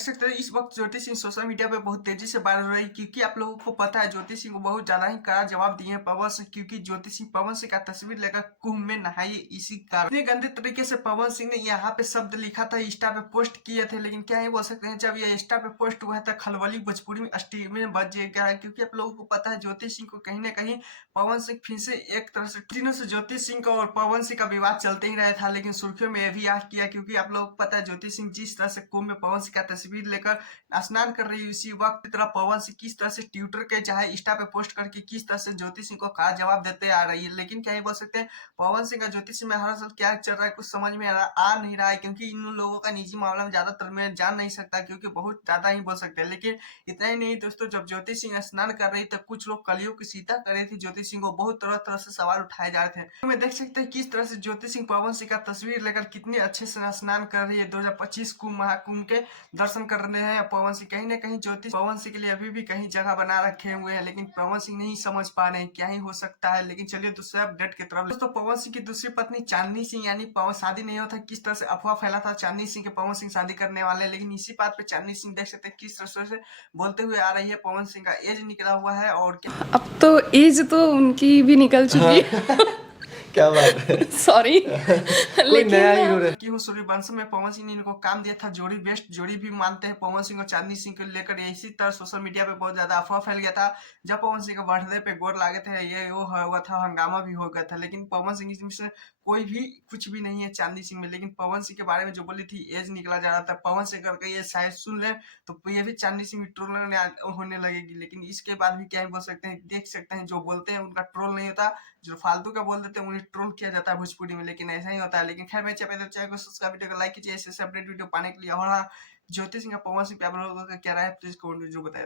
देख सकते हैं इस वक्त ज्योति सिंह सोशल मीडिया पे बहुत तेजी से वायरल हो रही है, क्योंकि आप लोगों को पता है ज्योति सिंह को बहुत ज्यादा ही कड़ा जवाब दिए हैं पवन सिंह, क्योंकि ज्योति सिंह पवन सिंह का तस्वीर लेकर कुंभ में नहाई। इसी कारण इतने गंदे तरीके से पवन सिंह ने यहाँ पे शब्द लिखा था, इंस्टा पे पोस्ट किए थे, लेकिन क्या ही बोल सकते हैं, जब ये इंस्टा पे पोस्ट हुआ था खलबली भोजपुरी में स्ट्रीम में बज गया है, क्योंकि आप लोगों को पता है ज्योति सिंह को कहीं ना कहीं पवन सिंह फिर से एक तरह से दिनों से ज्योति सिंह का और पवन सिंह का विवाद चलते ही रहा था, लेकिन सुर्खियों में यह भी आ किया, क्योंकि आप लोगों को पता है ज्योति सिंह जिस तरह से कुंभ में पवन सिंह का तस्वीर लेकर स्नान कर रही है, उसी वक्त की तरह पवन सिंह किस तरह से ट्विटर के चाहे इंस्टा पे पोस्ट करके किस तरह से ज्योति सिंह को कड़ा जवाब देते आ रही है। लेकिन क्या ही बोल सकते हैं, पवन सिंह का ज्योति सिंह में हर साल क्या चल रहा है कुछ समझ में आ नहीं रहा है, क्योंकि इन लोगों का निजी मामला में ज्यादातर मैं जान नहीं सकता, क्योंकि बहुत ज्यादा ही बोल सकते हैं। लेकिन इतना ही नहीं दोस्तों, जब ज्योति सिंह स्नान कर रही तब कुछ लोग कलियुग की सीता कर रही थी ज्योति सिंह को, बहुत तरह तरह से सवाल उठाए जा रहे थे। तो मैं देख सकते हैं किस तरह से ज्योति सिंह पवन सिंह का तस्वीर लेकर कितने अच्छे से स्नान कर रही है। 2025 कुंभ महाकुंभ के दर्शन कर रहे हैं पवन सिंह। कहीं ना कहीं ज्योति पवन सिंह के लिए अभी भी कहीं जगह बना रखे हुए हैं, लेकिन पवन सिंह नहीं समझ पा रहे हैं क्या ही हो सकता है। लेकिन चलिए दूसरे अपडेट की तरफ। दोस्तों पवन सिंह की दूसरी पत्नी चांदनी सिंह यानी पवन शादी नहीं होता, किस तरह से अफवाह फैला था चांदनी सिंह के पवन सिंह शादी करने वाले, लेकिन इसी बात पे चांदनी सिंह देख सकते हैं किस तरह से बोलते हुए आ रही है। पवन सिंह का एज निकला हुआ है और क्या अब तो एज तो उनकी भी निकल चुकी है। क्या बात है। सॉरी कोई नया ही हो रहा है। कि हूँ सूर्यवंशम में पवन सिंह ने इनको काम दिया था, जोड़ी बेस्ट जोड़ी भी मानते हैं पवन सिंह और चांदनी सिंह को लेकर। इसी तरह सोशल मीडिया पे बहुत ज्यादा अफवाह फैल गया था, जब पवन सिंह का बर्थडे पे गोर लागे थे, ये वो हुआ था, हंगामा भी हो गया था। लेकिन पवन सिंह इसमें कोई भी कुछ भी नहीं है चांदनी सिंह में। लेकिन पवन सिंह के बारे में जो बोली थी एज निकला जा रहा था, पवन सिंह करके ये शायद सुन ले तो ये भी चांदनी सिंह ट्रोल होने लगेगी। लेकिन इसके बाद भी क्या ही बोल सकते हैं, देख सकते हैं जो बोलते हैं उनका ट्रोल नहीं होता, जो फालतू का बोल देते हैं उन्हें ट्रोल किया जाता है भोजपुरी में, लेकिन ऐसा ही होता है। लेकिन खैर मैं चैनल को सब्सक्राइब, वीडियो को लाइक कीजिए ऐसे अपडेट वीडियो पाने के लिए। और हाँ, ज्योति सिंह का पवन सिंह पे आप लोगों का क्या राय है प्लीज कमेंट में जो बताए।